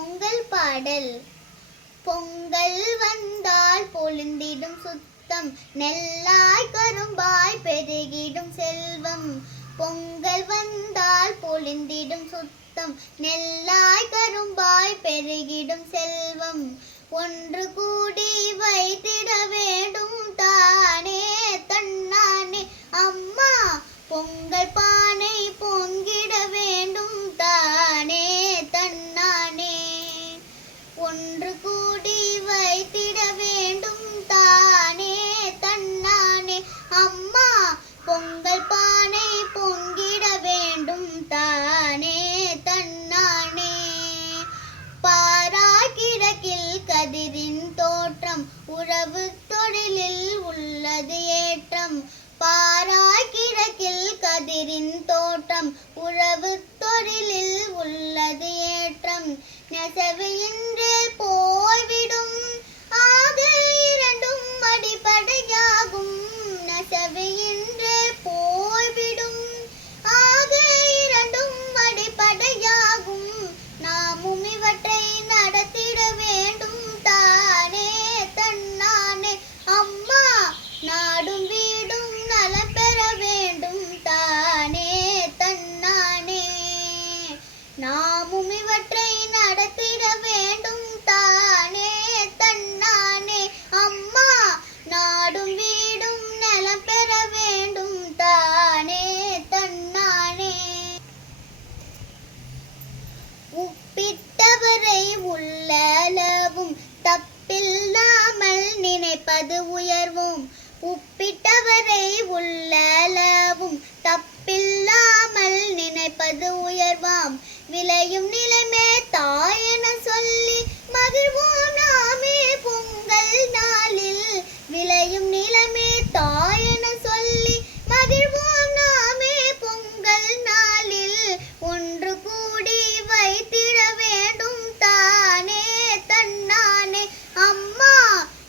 பொங்கல் பாடல். பொங்கல் வந்தால் பொலிந்திடும் சுத்தம், நெல்லாய் கரும்பாய் பெருகிடும் செல்வம். பொங்கல் வந்தால் பொலிந்திடும் சுத்தம், நெல்லாய் கரும்பாய் பெருகிடும் செல்வம். ஒன்று கூடி வைத்திட வேண்டும் தானே தன்னானே அம்மா, பொங்கல் பானை பொங்கிட வேண்டும் தானே தன்னானே. ஒன்று கூடி வைத்திட வேண்டும் தானே தன்னானே அம்மா, பொங்கல் பானை பொங்கிட வேண்டும் தானே தன்னானே. பாராய் கிழக்கில் கதிரின் தோற்றம், உறவு தொழிலில் உள்ளது ஏற்றம். பாராய் கிழக்கில் கதிரின் தோற்றம், உறவு தொழிலில் உள்ளது ஏற்றம். நெசவு இன்றே போய்விடும், ஆக இரண்டும் அடிப்படையாகும். நெசவு இன்றே போய்விடும், ஆக இரண்டும் அடிப்படையாகும். நாமும் இவற்றை நடத்திட வேண்டும் தானே தன்னானே அம்மா, நாடும் வீடும் நலம் பெற வேண்டும் தானே தன்னானே. நாமும் இவற்றை நடத்திட வேண்டும் தானே தன்னானே அம்மா, நாடும் வீடும் நலம் பெற வேண்டும் தானே தன்னானே. உப்பிட்டவரை உள்ளளவும் தப்பில்லாமல் நினைப்பது உயர்வும். உப்பிட்டவரை உள்ளளவும் தப்பில்லாமல் நினைப்பது உயர்வாம். விளையும் நிலைமே தாயென சொல்லி மகிழ்வோம் நாமே பொங்கல் நாளில். விளையும் நிலைமே தாயென சொல்லி மகிழ்வோம் நாமே பொங்கல் நாளில். ஒன்று கூடி வைத்திட வேண்டும் தானே தன்னானே அம்மா,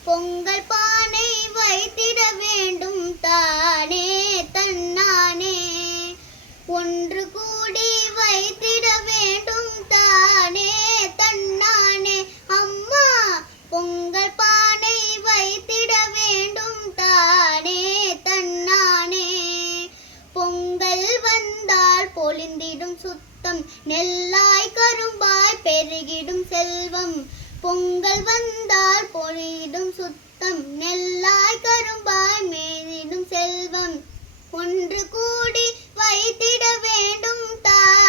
பொங்கல் பானை வைத்திட வேண்டும் தானே தன்னானே. ஒன்று கூடி வைத்திட வேண்டும் தானே தன்னானே அம்மா, பொங்கல் பானை வைத்திட வேண்டும் தானே தன்னானே. பொங்கல் வந்தால் பொலிந்திடும் சுத்தம், நெல்லாய் கரும்பாய் பெருகிடும் செல்வம். பொங்கல் வந்தால் பொலிந்திடும் சுத்தம், நெல்லாய் கரும்பாய் மேலிடும் செல்வம். ஒன்று கூடி வைத்திட வேண்டும் தானே